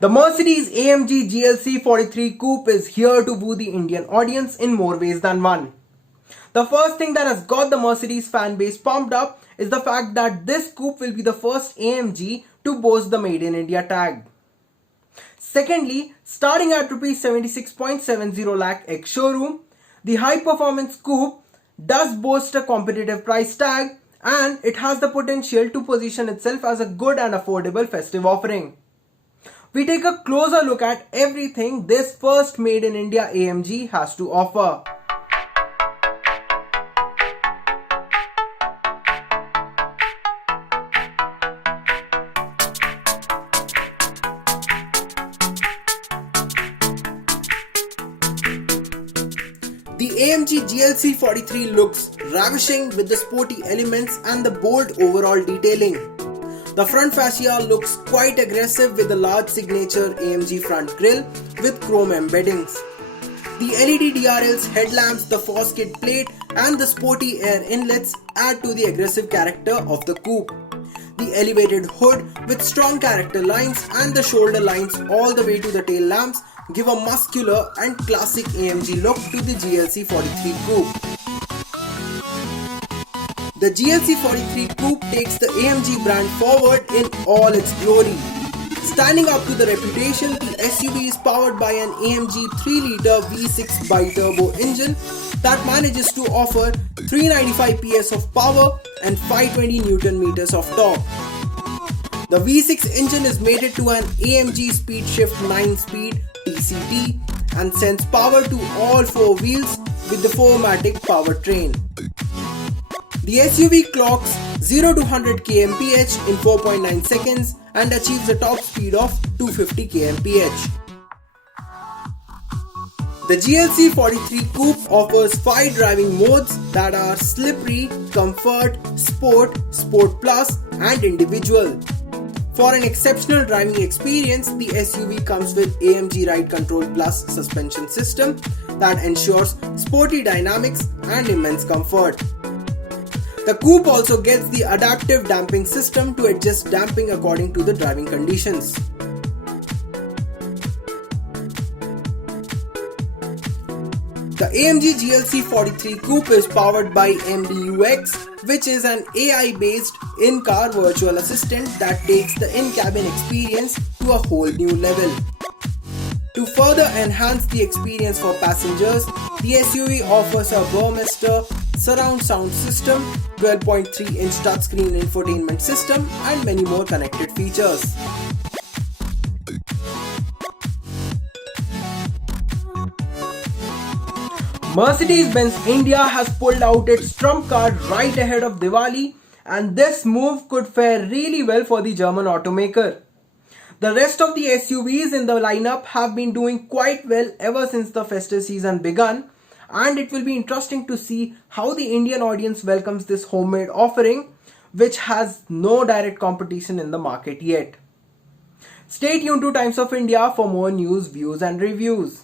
The Mercedes AMG GLC 43 Coupe is here to woo the Indian audience in more ways than one. The first thing that has got the Mercedes fan base pumped up is the fact that this coupe will be the first AMG to boast the Made in India tag. Secondly, starting at Rs 76.70 lakh ex-showroom, the high performance coupe does boast a competitive price tag and it has the potential to position itself as a good and affordable festive offering. We take a closer look at everything this first Made in India AMG has to offer. The AMG GLC 43 looks ravishing with the sporty elements and the bold overall detailing. The front fascia looks quite aggressive with the large signature AMG front grille with chrome embeddings. The LED DRLs, headlamps, the Foskit plate and the sporty air inlets add to the aggressive character of the coupe. The elevated hood with strong character lines and the shoulder lines all the way to the tail lamps give a muscular and classic AMG look to the GLC 43 coupe. The GLC 43 Coupe takes the AMG brand forward in all its glory. Standing up to the reputation, the SUV is powered by an AMG 3-litre V6 BITURBO engine that manages to offer 395 PS of power and 520 Nm of torque. The V6 engine is mated to an AMG SPEEDSHIFT 9-speed TCT and sends power to all four wheels with the 4MATIC powertrain. The SUV clocks 0 to 100 kmph in 4.9 seconds and achieves a top speed of 250 kmph. The GLC 43 Coupe offers 5 driving modes that are Slippery, Comfort, Sport, Sport Plus and Individual. For an exceptional driving experience, the SUV comes with AMG Ride Control Plus suspension system that ensures sporty dynamics and immense comfort. The coupe also gets the adaptive damping system to adjust damping according to the driving conditions. The AMG GLC 43 Coupe is powered by MBUX, which is an AI-based in-car virtual assistant that takes the in-cabin experience to a whole new level. To further enhance the experience for passengers, the SUV offers a Burmester surround sound system, 12.3-inch touchscreen infotainment system and many more connected features. Mercedes-Benz India has pulled out its trump card right ahead of Diwali, and this move could fare really well for the German automaker. The rest of the SUVs in the lineup have been doing quite well ever since the festive season began, and it will be interesting to see how the Indian audience welcomes this homemade offering, which has no direct competition in the market yet. Stay tuned to Times of India for more news, views and reviews.